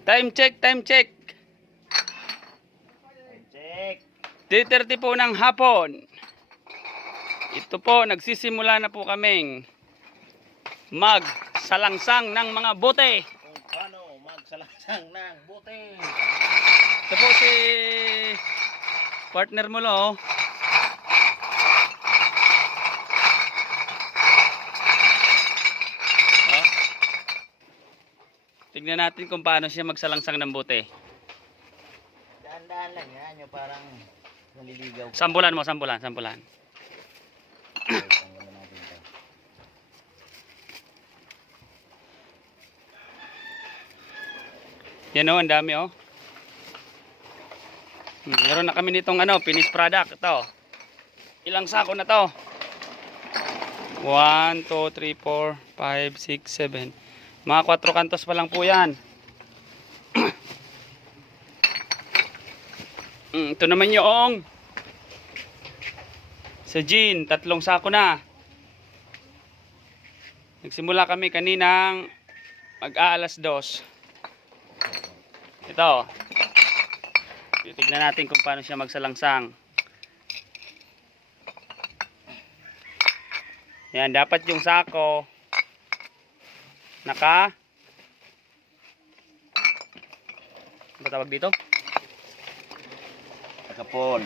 Time check, time check. Check. 3:30 po ng hapon. Ito po, nagsisimula na po kaming magsalangsang ng mga bote. Kung paano magsalangsang ng bote. Ito po si partner mo lo. Oh. Tignan natin kung paano siya magsalangsang ng bote. Daan-daan lang yan. Yung parang naliligaw. Sambulan mo, sambulan. Okay, tanggalin natin ito. Yan o, ang dami o. Meron na kami nitong finished product. Ito. Ilang sako na to? 1, 2, 3, 4, 5, 6, 7. Mga 4 kantos pa lang po yan. Ito naman yung sa gin, 3 sako na. Nagsimula kami kaninang mag-aalas 2. Ito. Titignan natin kung paano siya magsalangsang. Yan, dapat yung sako naka ano ba tawag dito? Nakapon.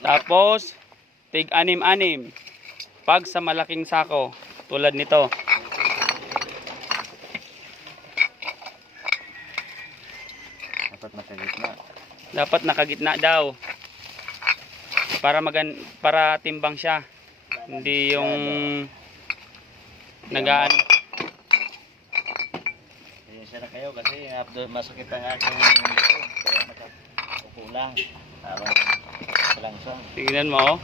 Tapos tig 6-6 pag sa malaking sako tulad nito. Dapat nakagitna. Dapat nakagitna daw. Para timbang siya. Hindi yung nagaan. Pasensya na kayo kasi masakit ang aking likod. Kaya nakaupo lang. Habang salangsang. Tingnan mo.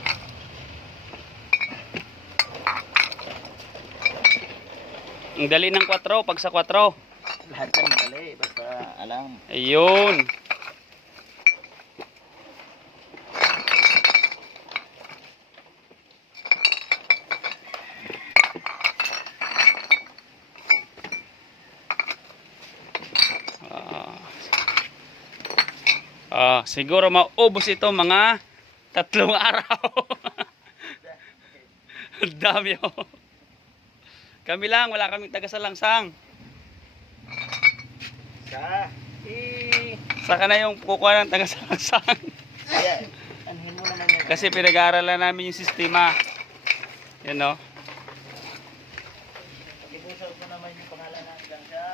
Ang dali ng 4 pag sa 4. Lahat yan madali. Basta alam. Ayun. Siguro maubos ito mga 3 araw. Ang dami oh. Kami lang, wala kaming taga-salangsang. Saka na yung kukuha ng taga-salangsang. Kaya, anhin mo naman yan. Kasi pinag-aaralan namin yung sistema. Yan o. Pakibusap mo naman yung pangalan ng gansya.